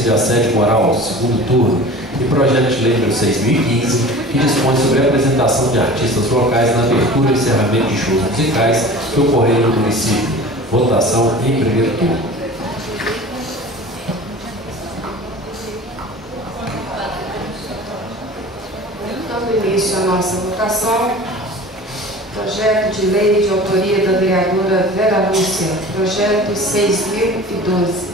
denúncia de assédio moral, segundo turno, e projeto de lei número 6.015, que dispõe sobre a apresentação de artistas locais na abertura e encerramento de shows musicais que ocorreram no município. Votação em primeiro turno. Dando início à nossa votação, projeto de lei de autoria da vereadora Vera Lúcia, projeto 6.012.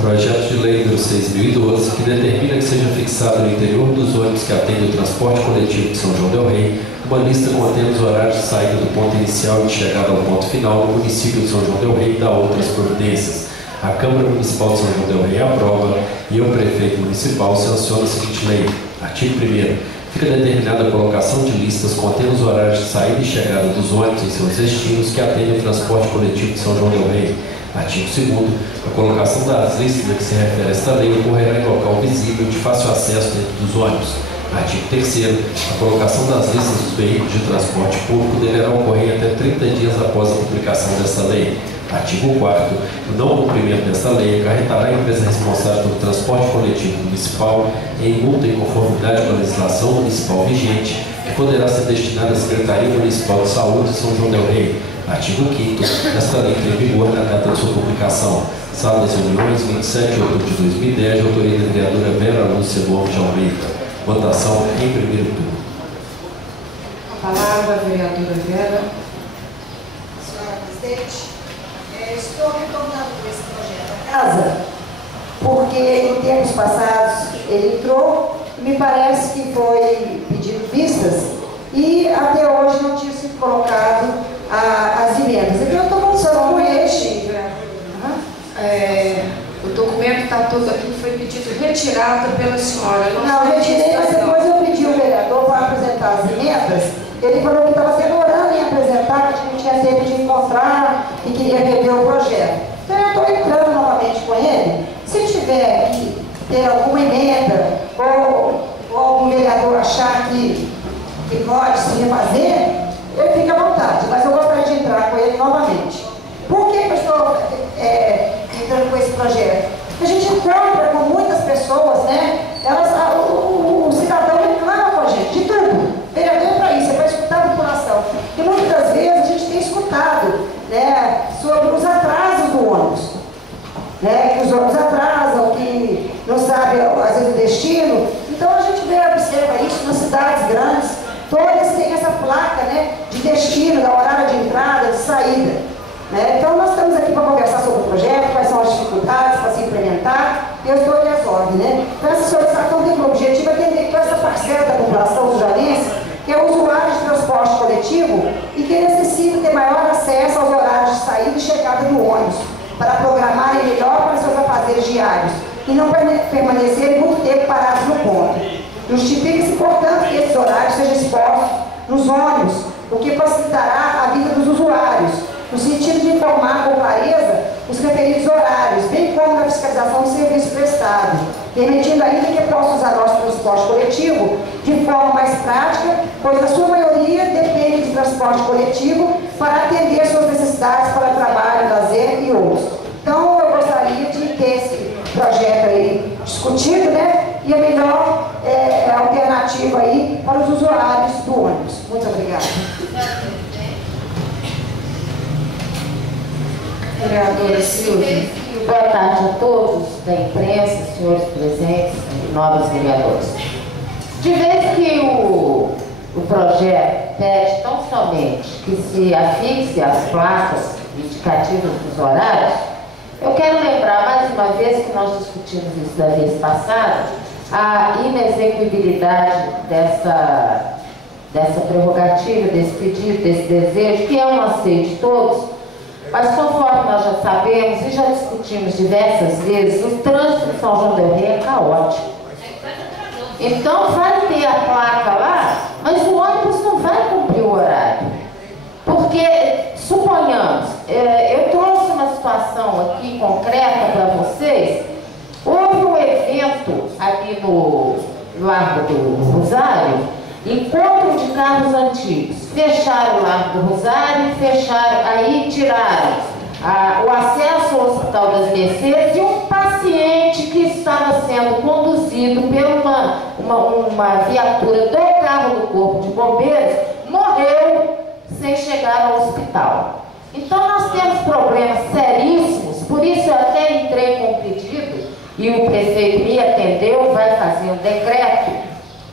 Projeto de lei número 6.012, que determina que seja fixado no interior dos ônibus que atendem o transporte coletivo de São João del Rei uma lista contendo os horários de saída do ponto inicial e de chegada ao ponto final no município de São João del Rei e da outras providências. A Câmara Municipal de São João del Rei aprova e o Prefeito Municipal sanciona a seguinte lei. Artigo 1º. Fica determinada a colocação de listas contendo os horários de saída e chegada dos ônibus em seus destinos que atendem o transporte coletivo de São João del Rei. Artigo 2º. A colocação das listas a que se refere esta lei ocorrerá em local visível de fácil acesso dentro dos ônibus. Artigo 3º. A colocação das listas dos veículos de transporte público deverá ocorrer até 30 dias após a publicação desta lei. Artigo 4º. O não cumprimento desta lei acarretará a empresa responsável pelo transporte coletivo municipal em multa em conformidade com a legislação municipal vigente, que poderá ser destinada à Secretaria Municipal de Saúde de São João del Rei. Artigo 5º. Esta lei entra em vigor na data de sua publicação. Sala das reuniões, 27 de outubro de 2010, de autoria da vereadora Vera Lúcia Gomes de Almeida. Votação em primeiro turno. A palavra, vereadora Vera. Senhora presidente, estou retornando com esse projeto à casa, porque em tempos passados ele entrou, me parece que foi pedido vistas e até hoje não tinha sido colocado as emendas. Então eu estou conversando com ele. O documento está todo aqui, foi pedido retirado pela senhora. Não, eu retirei, mas depois eu pedi o vereador para apresentar as emendas. Ele falou que estava demorando em apresentar, que a gente tinha tempo de encontrar e queria rever o projeto. Então eu estou entrando novamente com ele. Se tiver que ter alguma emenda ou algum vereador achar que pode se refazer, ele fica à vontade, mas eu gostaria de entrar com ele novamente. Por que eu estou entrando com esse projeto? A gente encontra com muitas pessoas, né? O cidadão reclama com a gente de tudo. Vereador é para isso, é para escutar a população. E muitas das vezes a gente tem escutado, né, sobre os atrasos do ônibus. Né, que os ônibus atrasam, que não sabe às vezes o destino. Então a gente observa isso nas cidades grandes. Todas têm essa placa, né, de destino, da horário de entrada, de saída. Né? Então nós estamos aqui para conversar sobre o projeto, quais são as dificuldades para se implementar, e eu estou aqui às ordens. Né? Então essa solicitação tem como objetivo atender toda essa parcela da população usuarense, que é usuário de transporte coletivo e que necessita ter maior acesso aos horários de saída e chegada do ônibus, para programarem melhor para seus afazeres diários e não permanecerem muito tempo parados no ponto. Justifica-se, portanto, que esses horários sejam expostos nos ônibus, o que facilitará a vida dos usuários, no sentido de informar com clareza os referidos horários, bem como na fiscalização do serviço prestado, permitindo ainda que possa usar nosso transporte coletivo de forma mais prática, pois a sua maioria depende de transporte coletivo para atender suas necessidades para trabalho, lazer e outros. Então, eu gostaria de ter esse projeto aí discutido, né? E a melhor alternativa aí para os usuários do ônibus. Muito obrigada. Vereadora Silvia. Boa tarde a todos da imprensa, senhores presentes e novos vereadores. De vez que o projeto pede tão somente que se afixe as placas indicativas dos horários, eu quero lembrar mais uma vez que nós discutimos isso da vez passada, a inexequibilidade dessa prerrogativa, desse pedido, desse desejo, que é um anseio de todos, mas conforme nós já sabemos e já discutimos diversas vezes, o trânsito de São João del Rei é caótico. Então vai ter a placa lá, mas o ônibus não vai cumprir o horário. Porque, suponhamos, eu trouxe uma situação aqui concreta para vocês. Houve um evento ali no Largo do Rosário, encontro de carros antigos. Fecharam o Largo do Rosário, aí tiraram o acesso ao Hospital das Mercês e um paciente que estava sendo conduzido por uma viatura do carro do Corpo de Bombeiros morreu sem chegar ao hospital. Então nós temos problemas seríssimos, por isso eu até entrei com um pedido e o prefeito me atendeu, vai fazer um decreto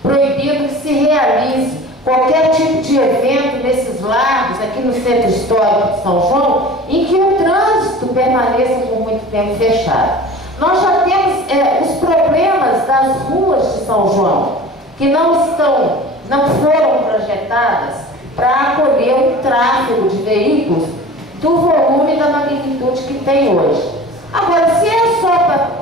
proibindo que se realize qualquer tipo de evento nesses largos, aqui no Centro Histórico de São João, em que o trânsito permaneça por muito tempo fechado. Nós já temos os problemas das ruas de São João, que não foram projetadas para acolher o tráfego de veículos do volume e da magnitude que tem hoje. Agora, se é só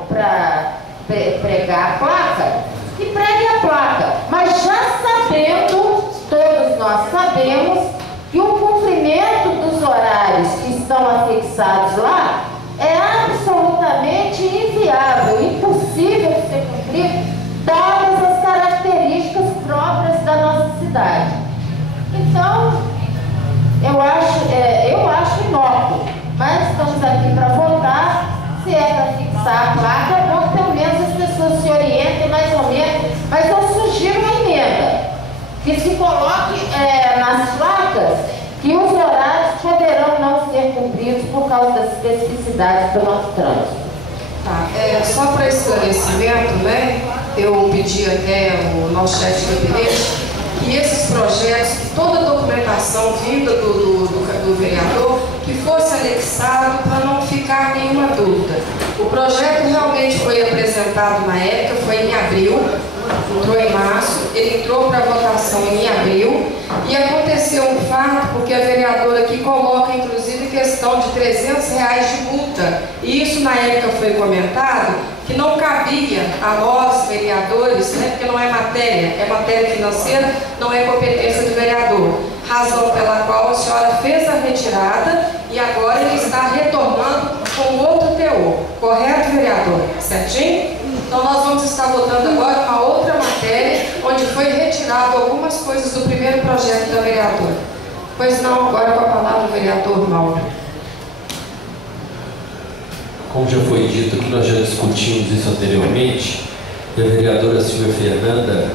para pregar a placa, que pregue a placa, mas já sabendo, todos nós sabemos, que o cumprimento dos horários que estão afixados lá é absolutamente inviável, impossível de ser cumprido, dadas as características próprias da nossa cidade. Então, eu acho inócuo, mas estamos aqui para votar. Se é para fixar a placa, é bom que pelo menos as pessoas se orientem mais ou menos, mas eu sugiro uma emenda, que se coloque nas placas que os horários poderão não ser cumpridos por causa das especificidades do nosso trânsito. Tá, só para esclarecimento, né, eu pedi até o nosso chefe de gabinete que esses projetos, que toda a documentação vinda do vereador, que fosse anexado para não ficar nenhuma dúvida. O projeto realmente foi apresentado na época, foi em abril, entrou em março, ele entrou para votação em abril, e aconteceu um fato, porque a vereadora aqui coloca, inclusive, questão de R$300 de multa, e isso na época foi comentado, que não cabia a nós, vereadores, né, porque não é matéria financeira, não é competência do vereador, razão pela qual a senhora fez a retirada e agora ele está retornando com outro teor, correto, vereador? Certinho? Então nós vamos estar votando agora uma outra matéria, onde foi retirado algumas coisas do primeiro projeto da vereadora. Pois não, agora com a palavra o vereador Mauro. Como já foi dito que nós já discutimos isso anteriormente, a vereadora Silvia Fernanda,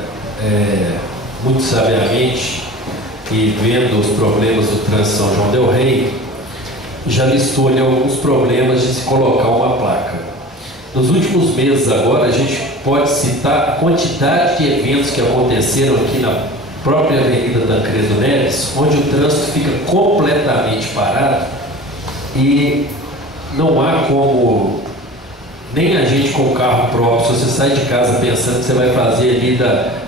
muito sabiamente, e vendo os problemas do trânsito São João del Rei, já listou ali alguns problemas de se colocar uma placa. Nos últimos meses agora, a gente pode citar a quantidade de eventos que aconteceram aqui na própria Avenida Tancredo Neves, onde o trânsito fica completamente parado e não há como, nem a gente com carro próprio, se você sai de casa pensando que você vai fazer ali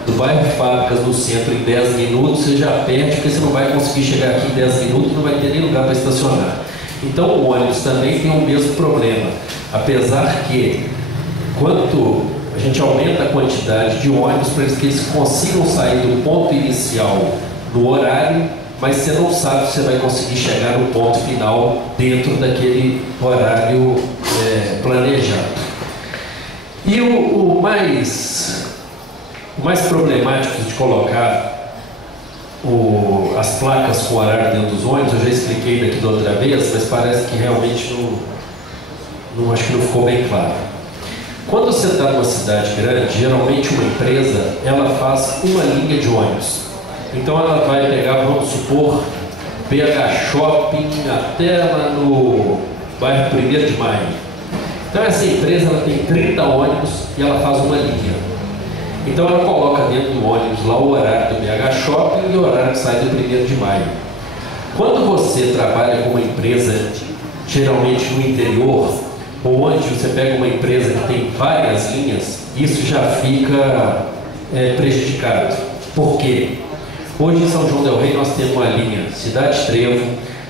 do bairro Fábricas no centro em 10 minutos, você já perde, porque você não vai conseguir chegar aqui em 10 minutos, não vai ter nem lugar para estacionar. Então o ônibus também tem o mesmo problema, apesar que, quanto a gente aumenta a quantidade de ônibus para que eles consigam sair do ponto inicial no horário, mas você não sabe se você vai conseguir chegar no ponto final dentro daquele horário planejado. E o mais problemático de colocar as placas com horário dentro dos ônibus, eu já expliquei daqui da outra vez, mas parece que realmente acho que não ficou bem claro. Quando você está numa cidade grande, geralmente uma empresa, ela faz uma linha de ônibus. Então ela vai pegar, vamos supor, BH Shopping até lá no bairro 1º de Maio. Então essa empresa ela tem 30 ônibus e ela faz uma linha. Então ela coloca dentro do ônibus lá o horário do BH Shopping e o horário que sai do 1º de Maio. Quando você trabalha com uma empresa, geralmente no interior, ou onde você pega uma empresa que tem várias linhas, isso já fica prejudicado. Por quê? Hoje em São João del Rei nós temos a linha Cidade Trevo,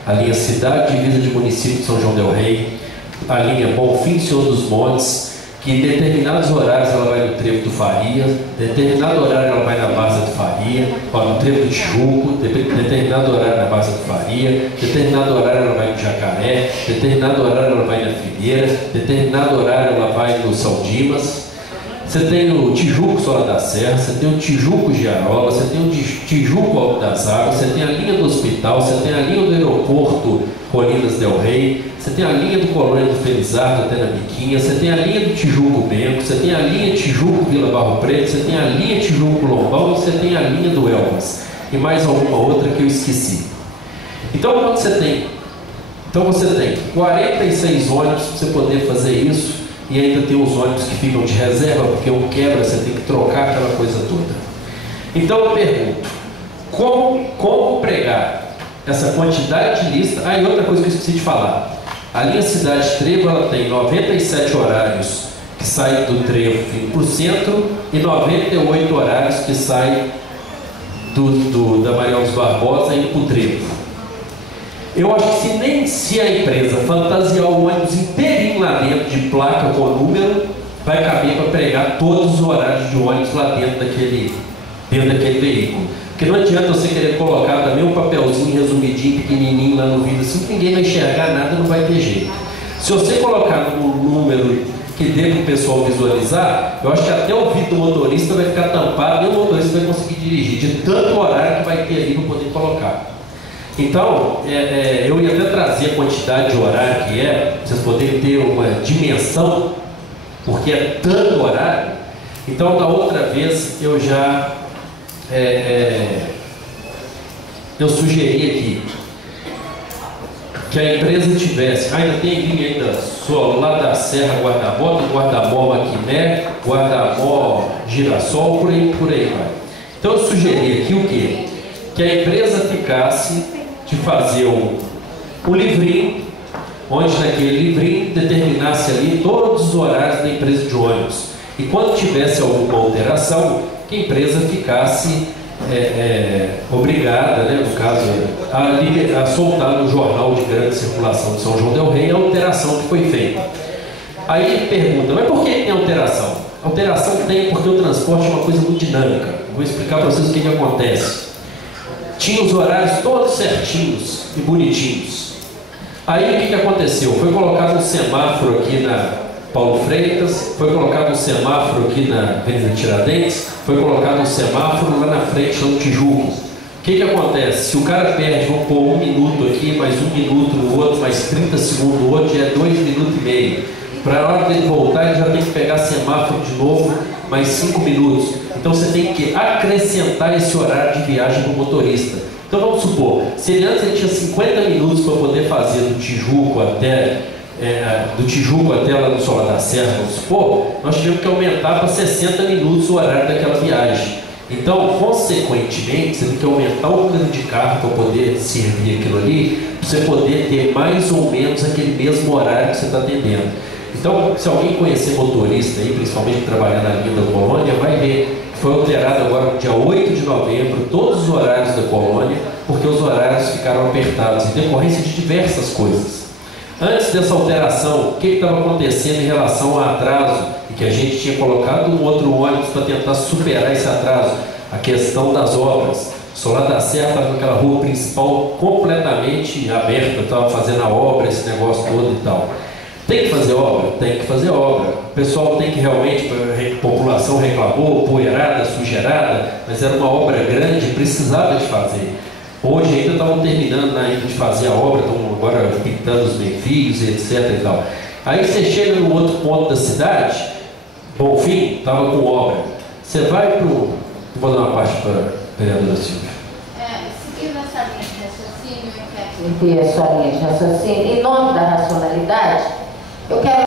a linha Cidade Divisa de Município de São João del Rei, a linha Bonfim Senhor dos Montes, que em determinados horários ela vai no Trevo do Faria, determinado horário ela vai na Base do Faria, no Trevo do Tijuco, determinado horário na Base do Faria, determinado horário ela vai no Jacaré, determinado horário ela vai na Figueira, determinado horário ela vai no São Dimas. Você tem o Tijuco Sola da Serra, você tem o Tijuco Giarola, você tem o Tijuco Alto das Águas, você tem a linha do hospital, você tem a linha do aeroporto Colinas del Rey, você tem a linha do Colônia do Felizardo até na Biquinha, você tem a linha do Tijuco Benco, você tem a linha Tijuco Vila Barro Preto, você tem a linha Tijuco Lombão, você tem a linha do Elmas e mais alguma outra que eu esqueci. Então quando você tem 46 ônibus para você poder fazer isso, e ainda tem os ônibus que ficam de reserva, porque um quebra, você tem que trocar aquela coisa toda. Então eu pergunto, como pregar essa quantidade de lista? Ah, e outra coisa que eu esqueci de falar, a linha Cidade Trevo, ela tem 97 horários que saem do Trevo para o centro e 98 horários que saem da Maria Alves Barbosa indo para o Trevo. Eu acho que se a empresa fantasiar o ônibus inteirinho lá dentro de placa com número, vai caber para pregar todos os horários de ônibus lá dentro daquele veículo. Porque não adianta você querer colocar também um papelzinho resumidinho, pequenininho lá no vidro, assim que ninguém vai enxergar nada, não vai ter jeito. Se você colocar um número que dê para o pessoal visualizar, eu acho que até o vidro do motorista vai ficar tampado e o motorista vai conseguir dirigir, de tanto horário que vai ter ali para poder colocar. Então, eu ia até trazer a quantidade de horário que é, para vocês poderem ter uma dimensão, porque é tanto horário. Então, da outra vez, eu já eu sugeri aqui que a empresa tivesse, ainda tem linha ainda só lá da Serra Guardamó, Guardamó Maquiné, Guardamó Girassol, por aí vai. Então, eu sugeri aqui o quê? Que a empresa ficasse de fazer um livrinho, onde naquele livrinho determinasse ali todos os horários da empresa de ônibus. E quando tivesse alguma alteração, que a empresa ficasse obrigada, né, no caso, a soltar no jornal de grande circulação de São João del Rei a alteração que foi feita. Aí pergunta, mas por que tem alteração? Alteração tem porque o transporte é uma coisa muito dinâmica. Vou explicar para vocês o que acontece. Tinha os horários todos certinhos e bonitinhos. Aí o que aconteceu? Foi colocado um semáforo aqui na Paulo Freitas, foi colocado um semáforo aqui na Avenida Tiradentes, foi colocado um semáforo lá na frente, lá no Tijuco. O que acontece? Se o cara perde, vamos pôr 1 minuto aqui, mais 1 minuto no outro, mais 30 segundos no outro, já é 2 minutos e meio. Para a hora dele voltar, ele já tem que pegar semáforo de novo, mais 5 minutos. Então você tem que acrescentar esse horário de viagem para o motorista. Então vamos supor, se ele antes ele tinha 50 minutos para poder fazer do Tijuco até lá no Solar da Serra, vamos supor, nós tivemos que aumentar para 60 minutos o horário daquela viagem. Então, consequentemente, você tem que aumentar o número de carro para poder servir aquilo ali, para você poder ter mais ou menos aquele mesmo horário que você está atendendo. Então, se alguém conhecer motorista aí, principalmente trabalhar na linha da Colônia, vai ver que foi alterado agora no dia 8 de novembro, todos os horários da Colônia, porque os horários ficaram apertados, em decorrência de diversas coisas. Antes dessa alteração, o que estava acontecendo em relação ao atraso, e que a gente tinha colocado um outro ônibus para tentar superar esse atraso? A questão das obras. O Solar da Serra estava naquela rua principal completamente aberta, estava fazendo a obra, esse negócio todo e tal. Tem que fazer obra? Tem que fazer obra. O pessoal tem que realmente, a população reclamou, poeirada, sujeirada, mas era uma obra grande, precisava de fazer. Hoje ainda estavam terminando ainda de fazer a obra, estão agora pintando os meio-fios, etc. e tal. Aí você chega no outro ponto da cidade, Bonfim, estava com obra. Você vai para o... Vou dar uma parte para a vereadora Silvia. Seguindo essa linha de raciocínio, eu quero ter a sua linha de raciocínio, em nome da racionalidade, eu quero